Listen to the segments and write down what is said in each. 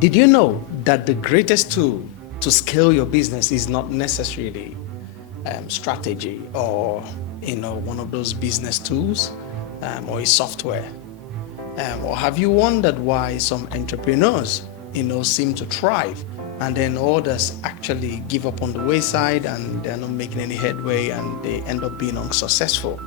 Did you know that the greatest tool to scale your business is not necessarily strategy or one of those business tools or a software? Or have you wondered why some entrepreneurs seem to thrive and then others actually give up on the wayside and they're not making any headway and they end up being unsuccessful?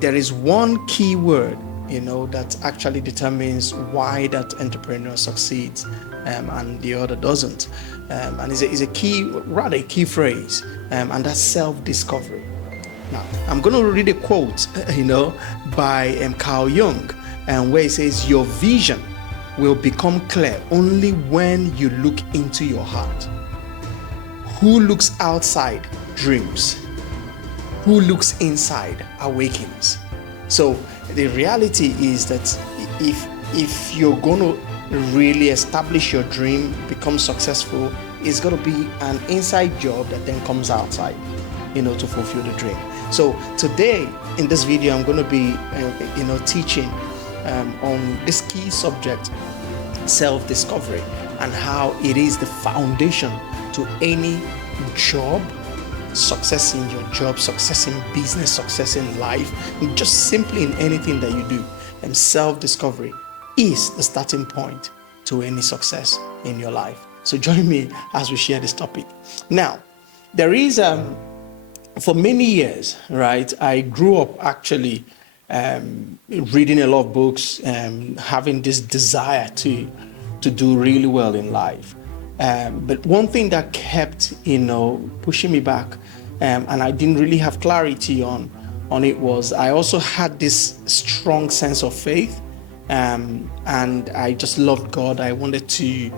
There is one key word that actually determines why that entrepreneur succeeds and the other doesn't, and is a key phrase, and that's self-discovery. Now I'm going to read a quote by Carl Jung, where he says, your vision will become clear only when you look into your heart. Who looks outside dreams, who looks inside awakens. So the reality is that if you're going to really establish your dream, become successful, it's got to be an inside job that then comes outside, to fulfill the dream. So today in this video, I'm going to be, teaching on this key subject, self-discovery, and how it is the foundation to any job, success in your job, success in business, success in life, and just simply in anything that you do. And self-discovery is the starting point to any success in your life. So join me as we share this topic. Now, there is for many years, right, I grew up actually reading a lot of books, having this desire to do really well in life. But one thing that kept, pushing me back, and I didn't really have clarity on it, was I also had this strong sense of faith, and I just loved God. I wanted to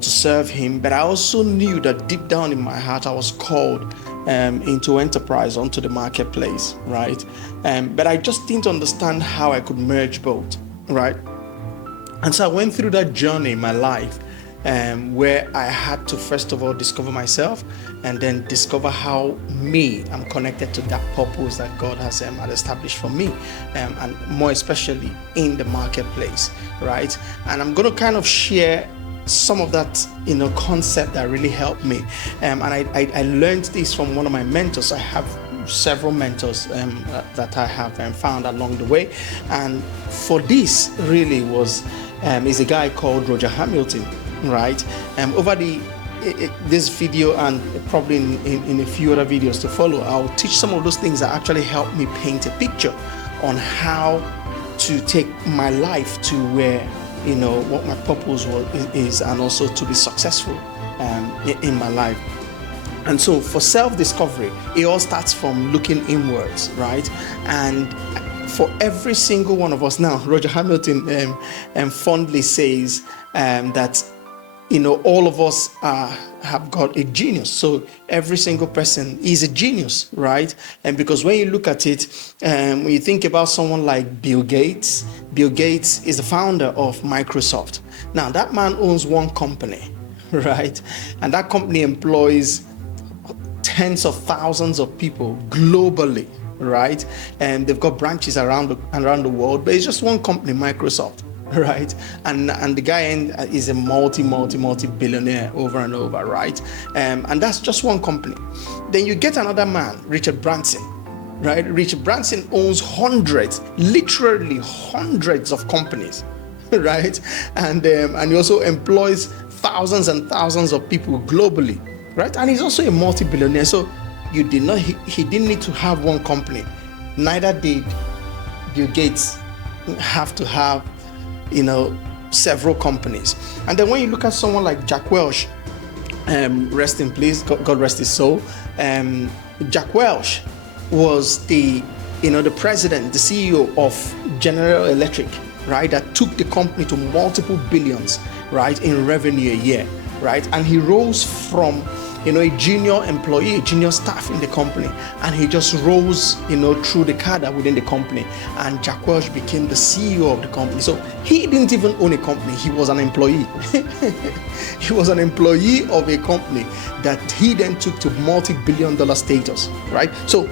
serve Him, but I also knew that deep down in my heart, I was called into enterprise, onto the marketplace, right? But I just didn't understand how I could merge both, right? And so I went through that journey in my life, where I had to first of all discover myself, and then discover how I'm connected to that purpose that God has established for me, and more especially in the marketplace, right? And I'm going to kind of share some of that concept that really helped me, and I learned this from one of my mentors. I have several mentors that I have found along the way, and for this really is a guy called Roger Hamilton, right? Over this video and probably in a few other videos to follow, I'll teach some of those things that actually help me paint a picture on how to take my life to where what my purpose is, and also to be successful in my life. And so for self-discovery, it all starts from looking inwards, right? And for every single one of us, now Roger Hamilton fondly says that all of us have got a genius. So every single person is a genius, right? And because when you look at it, when you think about someone like Bill Gates is the founder of Microsoft. Now that man owns one company, right? And that company employs tens of thousands of people globally, right? And they've got branches around the world, but it's just one company, Microsoft. Right, and the guy is a multi-billionaire over and over, right? And that's just one company. Then you get another man, Richard Branson, right? Richard Branson owns literally hundreds of companies, right? And he also employs thousands and thousands of people globally, right? And he's also a multi-billionaire. So he didn't need to have one company. Neither did Bill Gates have to have several companies. And then when you look at someone like Jack Welch, rest in peace, God rest his soul. Jack Welch was the president, the CEO of General Electric, right? That took the company to multiple billions, right, in revenue a year, right? And he rose from a junior employee, a junior staff in the company, and he just rose, through the cadre within the company, and Jack Welch became the CEO of the company. So he didn't even own a company, he was an employee. He was an employee of a company that he then took to multi-billion-dollar status, right? So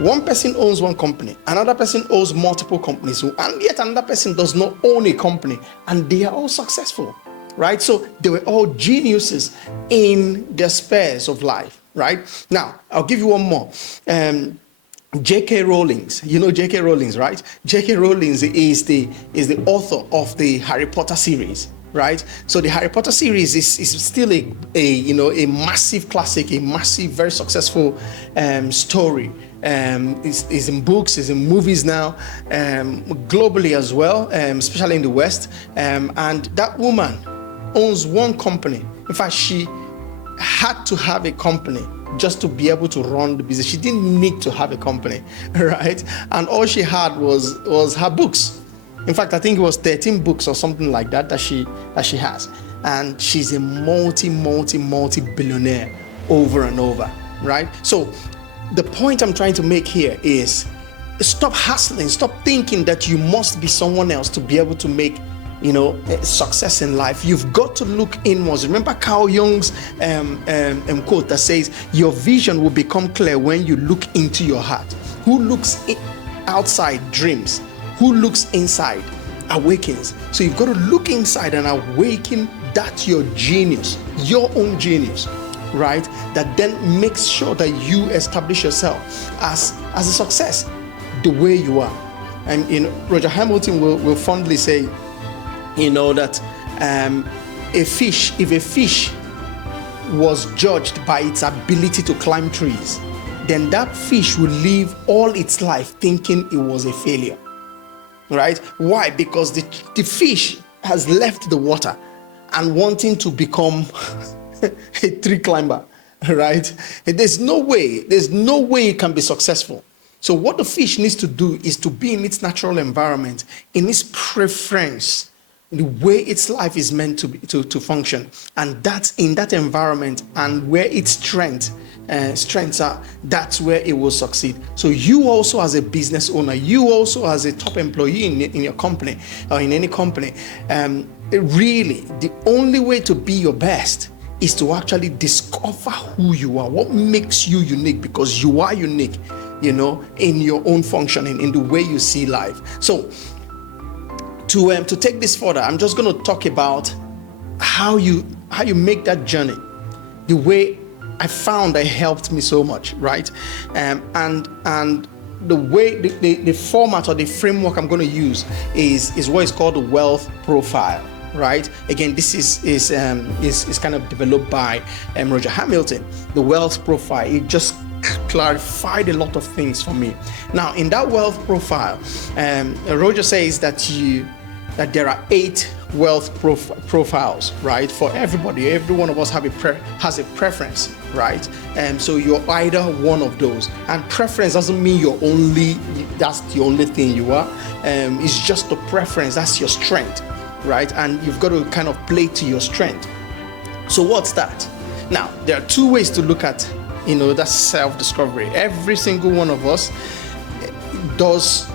one person owns one company, another person owns multiple companies, and yet another person does not own a company, and they are all successful. right? So they were all geniuses in their spheres of life, right? Now, I'll give you one more. J.K. Rowling's, you know J.K. Rowling's, right? J.K. Rowling's is the author of the Harry Potter series, right? So the Harry Potter series is still a massive classic, a massive, very successful story. Is in books, is in movies now, globally as well, especially in the West. And that woman owns one company. In fact, she had to have a company just to be able to run the business. She didn't need to have a company, right? And all she had was her books. In fact, I think it was 13 books or something like that she has. And she's a multi billionaire over and over, right? So the point I'm trying to make here is stop hustling, stop thinking that you must be someone else to be able to make success in life. You've got to look inwards. Remember Carl Jung's quote that says, your vision will become clear when you look into your heart. Who looks outside dreams. Who looks inside awakens. So you've got to look inside and awaken that your genius, your own genius, right? That then makes sure that you establish yourself as a success the way you are. And Roger Hamilton will fondly say, that if a fish was judged by its ability to climb trees, then that fish will live all its life thinking it was a failure, right? Why? Because the fish has left the water and wanting to become a tree climber, right? There's no way it can be successful. So what the fish needs to do is to be in its natural environment, in its preference, the way its life is meant to function, and that's in that environment and where its strengths are, that's where it will succeed. So you also as a business owner, you also as a top employee in your company or in any company, really the only way to be your best is to actually discover who you are, what makes you unique, because you are unique, in your own functioning, in the way you see life. So to take this further, I'm just going to talk about how you make that journey the way I found that helped me so much, right? And the way the format or the framework I'm going to use is what is called the wealth profile, right? Again, this is kind of developed by Roger Hamilton. The wealth profile, it just clarified a lot of things for me. Now, in that wealth profile, Roger says that there are 8 wealth profiles, right? For everybody, every one of us has a preference, right? So you're either one of those. And preference doesn't mean that's the only thing you are. It's just a preference. That's your strength, right? And you've got to kind of play to your strength. So what's that? Now, there are 2 ways to look at, that self-discovery. Every single one of us does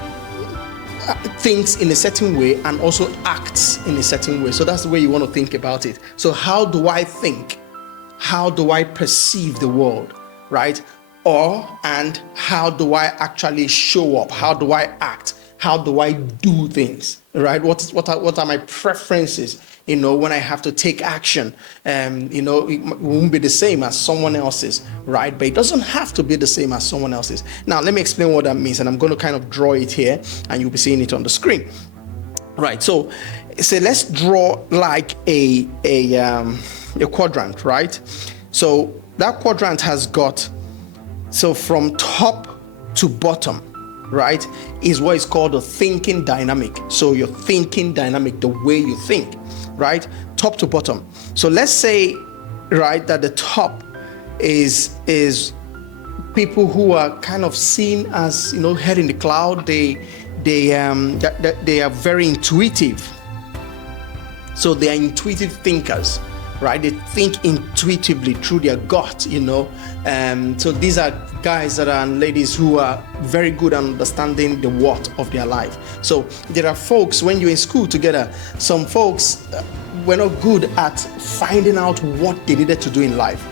thinks in a certain way and also acts in a certain way. So that's the way you want to think about it. So how do I think? How do I perceive the world, right? And how do I actually show up? How do I act? How do I do things, right? What are my preferences? When I have to take action, it won't be the same as someone else's, right? But it doesn't have to be the same as someone else's. Now, let me explain what that means, and I'm going to kind of draw it here, and you'll be seeing it on the screen, right? So let's draw like a quadrant, right? So that quadrant has got, so from top to bottom, right, is what is called a thinking dynamic. So your thinking dynamic, the way you think, right, top to bottom. So let's say, right, that the top is people who are kind of seen as head in the cloud. They are very intuitive. So they are intuitive thinkers, right? They think intuitively through their gut, So these are guys and ladies who are very good at understanding the what of their life. So there are folks, when you're in school together, some folks were not good at finding out what they needed to do in life.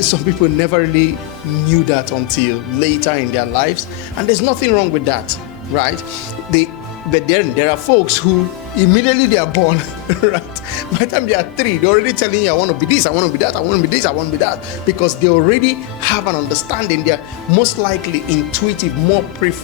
Some people never really knew that until later in their lives, and there's nothing wrong with that, right? But then there are folks who immediately they are born, right? By the time they are 3, they're already telling you, I want to be this, I want to be that, I want to be this, I want to be that, because they already have an understanding. They're most likely intuitive,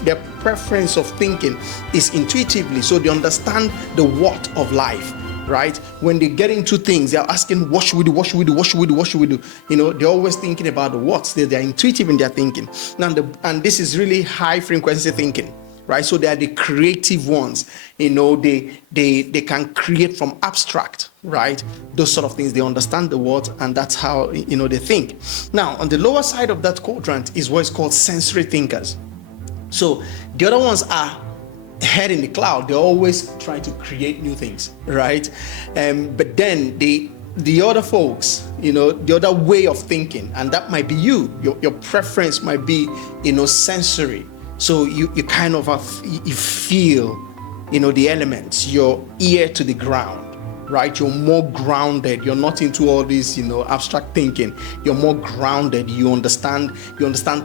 their preference of thinking is intuitively, so they understand the what of life, right? When they get into things, they're asking, what should we do, what should we do, what should we do, what should we do? They're always thinking about the what's. They're intuitive in their thinking. Now, and this is really high frequency thinking, right? So they are the creative ones. They can create from abstract, right? Those sort of things. They understand the what, and that's how they think. Now, on the lower side of that quadrant is what is called sensory thinkers. So the other ones are head in the cloud. They're always trying to create new things, right? But then the other folks, the other way of thinking, and that might be your preference might be sensory. So you kind of you feel the elements, your ear to the ground, right? You're more grounded. You're not into all this abstract thinking. You're more grounded. You understand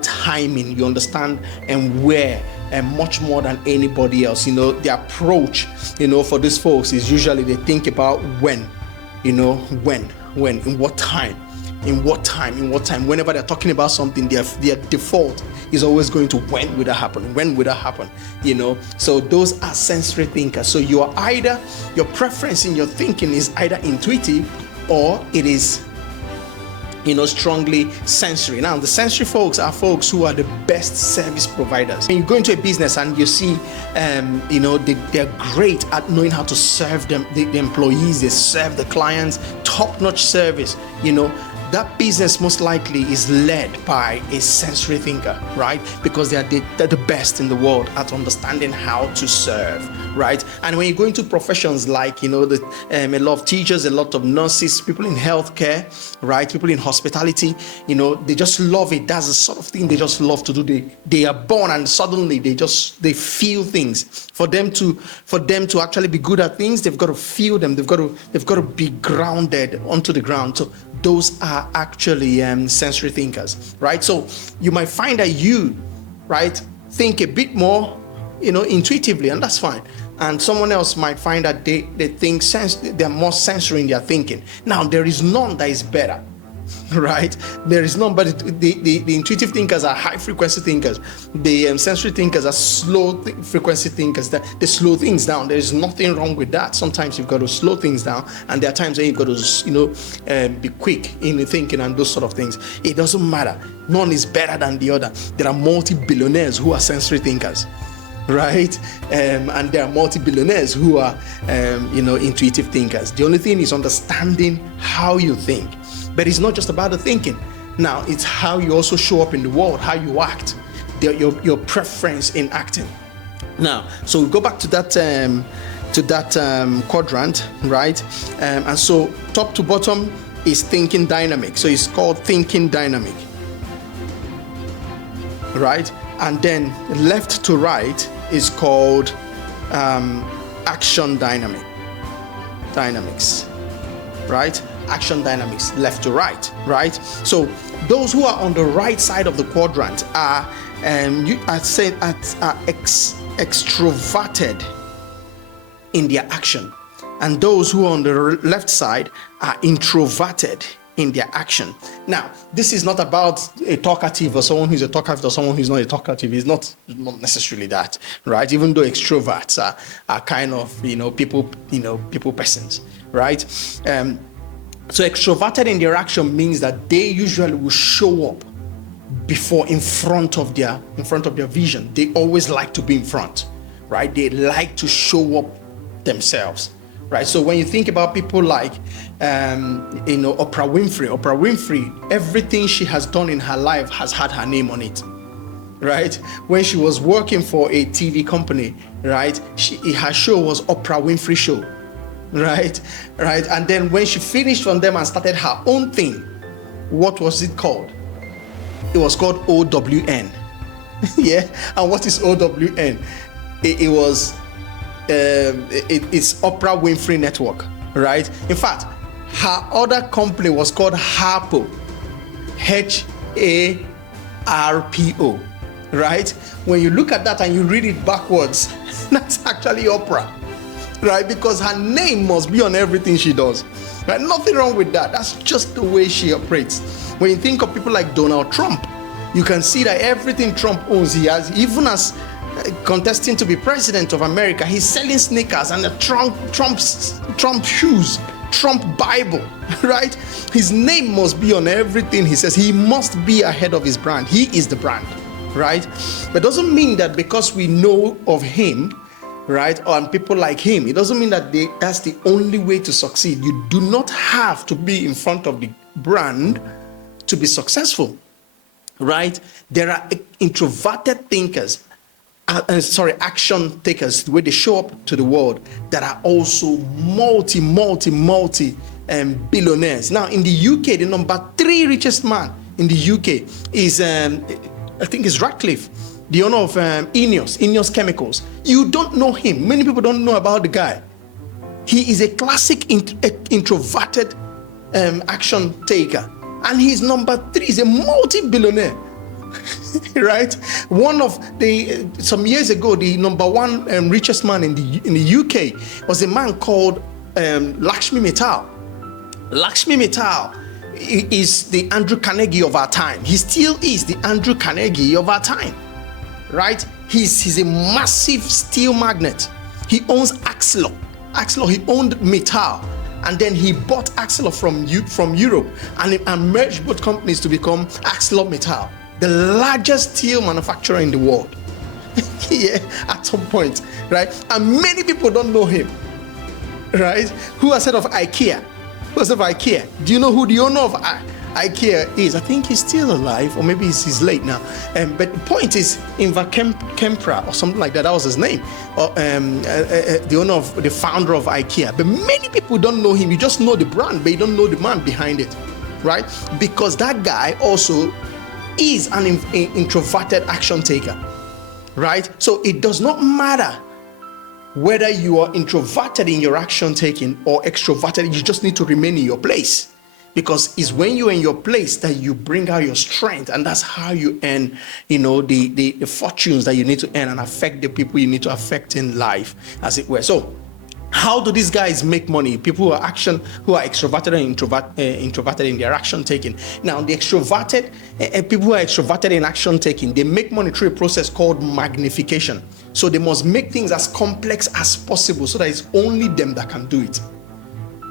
timing. You understand and where, and much more than anybody else. The approach for these folks is usually they think about when, when, in what time. Whenever they're talking about something, their default is always going to when will that happen. So those are sensory thinkers. So your preference in your thinking is either intuitive or it is strongly sensory. Now, the sensory folks are folks who are the best service providers. When you go into a business and you see they're great at knowing how to serve them, the employees, they serve the clients, top-notch service. That business most likely is led by a sensory thinker, right? Because they're the best in the world at understanding how to serve, right? And when you go into professions like, a lot of teachers, a lot of nurses, people in healthcare, right? People in hospitality, they just love it. That's the sort of thing they just love to do. They are born and suddenly they feel things. For them to actually be good at things, they've got to feel them. They've got to be grounded onto the ground. So those are actually sensory thinkers, right? So you might find that you, right, think a bit more, intuitively, and that's fine. And someone else might find that they think they're more sensory in their thinking. Now, there is none that is better, right? There is none, but the intuitive thinkers are high frequency thinkers. The sensory thinkers are slow frequency thinkers. They slow things down. There is nothing wrong with that. Sometimes you've got to slow things down, and there are times when you've got to be quick in the thinking and those sort of things. It doesn't matter. None is better than the other. There are multi-billionaires who are sensory thinkers, right? And there are multi-billionaires who are intuitive thinkers. The only thing is understanding how you think. But it's not just about the thinking. Now, it's how you also show up in the world, how you act, your preference in acting. Now, so we go back to that quadrant, right? And so top to bottom is thinking dynamic. So it's called thinking dynamic, right? And then left to right is called action dynamics, right? Action dynamics, left to right, right? So those who are on the right side of the quadrant are extroverted in their action, and those who are on the left side are introverted in their action. Now, this is not about a talkative or someone who's a talkative or someone who's not a talkative. It's not necessarily that, right? Even though extroverts are kind of people persons, right? So extroverted in their action means that they usually will show up in front of their vision. They always like to be in front, right? They like to show up themselves, right? So when you think about people like Oprah Winfrey, everything she has done in her life has had her name on it, right? When she was working for a TV company, right, her show was Oprah Winfrey Show. Right. And then when she finished from them and started her own thing, what was it called? It was called OWN. Yeah. And what is OWN? It's Oprah Winfrey Network, right? In fact, her other company was called Harpo, HARPO, right? When you look at that and you read it backwards, that's actually Oprah. right? Because her name must be on everything she does, right? Nothing wrong with that. That's just the way she operates. When you think of people like Donald Trump, you can see that everything Trump owns, he has. Even as contesting to be president of America, he's selling sneakers and the Trump shoes, Trump Bible, right? His name must be on everything he says. He must be ahead of his brand. He is the brand, right? But it doesn't mean that because we know of him, right, and people like him, it doesn't mean that that's the only way to succeed. You do not have to be in front of the brand to be successful, right? There are introverted thinkers, action takers, the way they show up to the world, that are also multi billionaires. Now in the UK, the number 3 richest man in the UK is I think it's Ratcliffe, the owner of Ineos Chemicals. You don't know him. Many people don't know about the guy. He is a classic introverted action taker, and he's number 3. He's a multi-billionaire. Right? One of the some years ago, the number 1 richest man in the UK was a man called Lakshmi Mittal. Lakshmi Mittal is the Andrew Carnegie of our time. He still is the Andrew Carnegie of our time, right? He's a massive steel magnate. He owns Axelor. He owned Mittal, and then he bought Axelor from Europe and merged both companies to become ArcelorMittal, the largest steel manufacturer in the world. Yeah, at some point, right? And many people don't know him, right? Who has heard of IKEA? Who has heard of IKEA? Do you know who the owner of IKEA is? I think he's still alive, or maybe he's late now. But the point is, Ingvar Kamprad or something like that. That was his name. The owner of, the founder of IKEA. But many people don't know him. You just know the brand, but you don't know the man behind it, right? Because that guy also is an introverted action taker, right? So it does not matter whether you are introverted in your action taking or extroverted. You just need to remain in your place, because it's when you're in your place that you bring out your strength, and that's how you earn, the fortunes that you need to earn and affect the people you need to affect in life, as it were. So how do these guys make money? People who are extroverted and introverted in their action taking. Now, the extroverted people who are extroverted in action taking, they make money through a process called magnification. So they must make things as complex as possible, so that it's only them that can do it.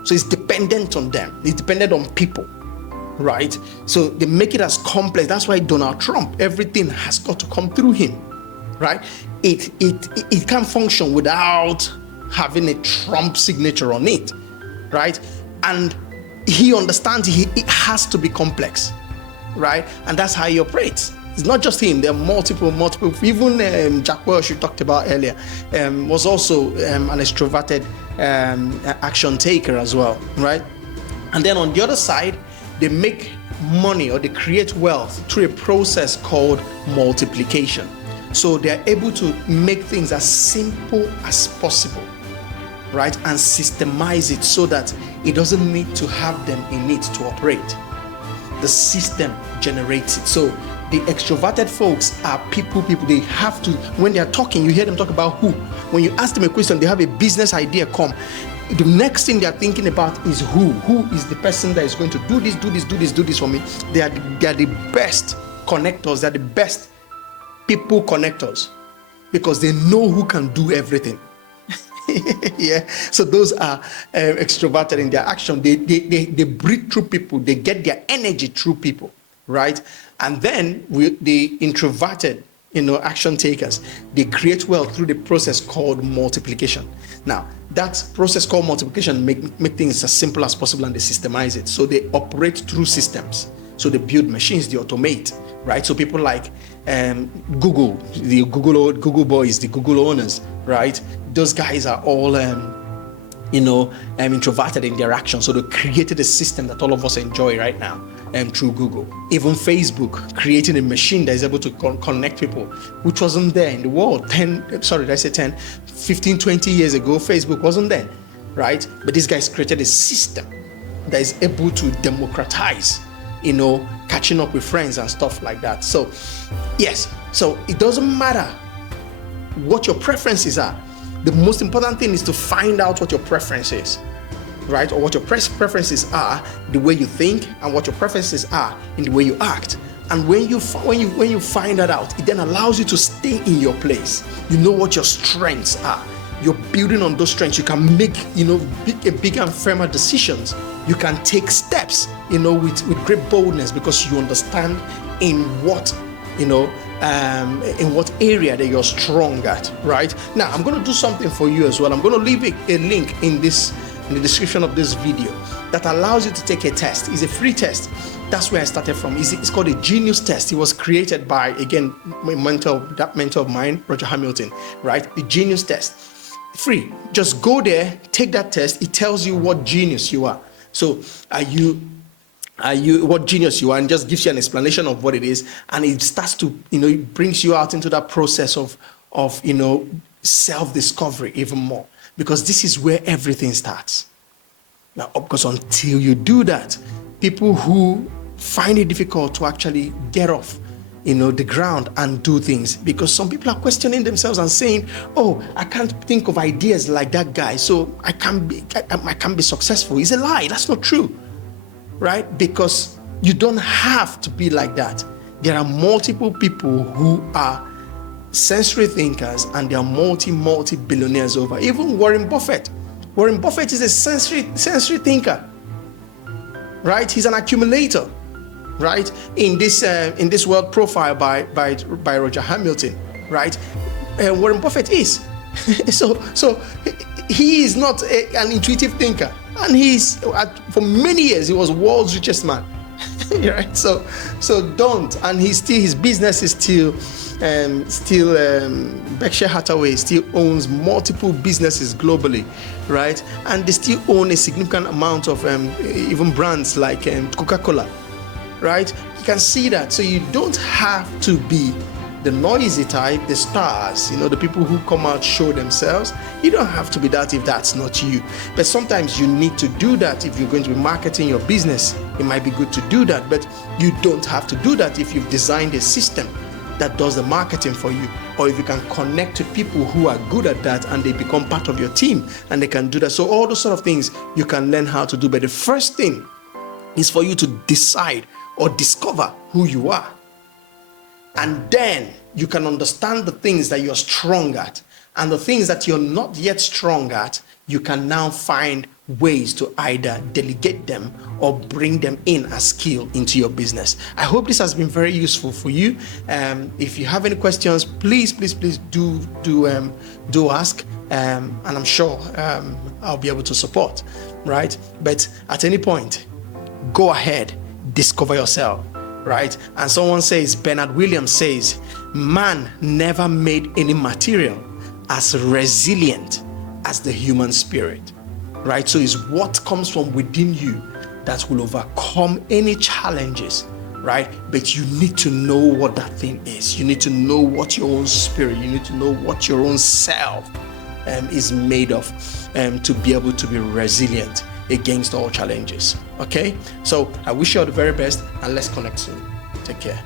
So it's dependent on them. It's dependent on people, right? So they make it as complex. That's why Donald Trump, everything has got to come through him, right? It can't function without having a Trump signature on it, right? And he understands it has to be complex, right? And that's how he operates. It's not just him. There are multiple. Even Jack Welch, you talked about earlier, was also an extroverted action taker as well, right? And then on the other side, they make money, or they create wealth through a process called multiplication. So they're able to make things as simple as possible, right? And systemize it so that it doesn't need to have them in it to operate. The system generates it. So the extroverted folks are people. They have to, when they are talking, you hear them talk about who. When you ask them a question, they have a business idea come. The next thing they are thinking about is who. Who is the person that is going to do this for me? They are the best connectors. They are the best people connectors, because they know who can do everything. Yeah, so those are extroverted in their action. They breathe through people. They get their energy through people, right? And then the introverted, action takers, they create wealth through the process called multiplication. Now, that process called multiplication make things as simple as possible, and they systemize it. So they operate through systems. So they build machines, they automate, right? So people like Google, the Google boys, the Google owners, right? Those guys are all introverted in their action. So they created a system that all of us enjoy right now through Google. Even Facebook creating a machine that is able to connect people, which wasn't there in the world 15, 20 years ago. Facebook wasn't there, right? But these guys created a system that is able to democratize, catching up with friends and stuff like that. So yes, so it doesn't matter what your preferences are. The most important thing is to find out what your preference is, right? Or what your preferences are, the way you think, and what your preferences are in the way you act. And when you find that out, it then allows you to stay in your place. You know what your strengths are. You're building on those strengths. You can make, bigger and firmer decisions. You can take steps, with great boldness, because you understand in what area that you're strong at, right? Now, I'm going to do something for you as well. I'm going to leave a link in the description of this video that allows you to take a test. It's a free test. That's where I started from. It's called a Genius Test. It was created by, again, that mentor of mine, Roger Hamilton, right? The Genius Test. Free. Just go there, take that test. It tells you what genius you are. So are you what genius you are, and just gives you an explanation of what it is, and it starts to, it brings you out into that process of self-discovery even more, because this is where everything starts. Now, because until you do that, people who find it difficult to actually get off the ground and do things, because some people are questioning themselves and saying, oh, I can't think of ideas like that guy, so I can't be successful. It's a lie. That's not true, right? Because you don't have to be like that. There are multiple people who are sensory thinkers, and they are multi-billionaires over. Even Warren Buffett. Warren Buffett is a sensory thinker, right? He's an accumulator, right? In this world profile by Roger Hamilton, right? Warren Buffett is. so he is not an intuitive thinker, and for many years he was world's richest man. Right? So don't. And his business is still Berkshire Hathaway still owns multiple businesses globally, right? And they still own a significant amount of even brands like Coca-Cola, right? You can see that. So you don't have to be the noisy type, the stars, the people who come out, show themselves. You don't have to be that if that's not you. But sometimes you need to do that if you're going to be marketing your business. It might be good to do that, but you don't have to do that if you've designed a system that does the marketing for you, or if you can connect to people who are good at that and they become part of your team and they can do that. So all those sort of things you can learn how to do. But the first thing is for you to decide or discover who you are. And then you can understand the things that you're strong at, and the things that you're not yet strong at, you can now find ways to either delegate them or bring them in as skill into your business. I hope this has been very useful for you. If you have any questions, please do ask, and I'm sure I'll be able to support, right? But at any point, go ahead, discover yourself. Right? And someone says, Bernard Williams says, man never made any material as resilient as the human spirit, right? So it's what comes from within you that will overcome any challenges, right? But you need to know what that thing is. You need to know what your own spirit, you need to know what your own self is made of to be able to be resilient against all challenges. Okay, so I wish you all the very best, and let's connect soon. Take care.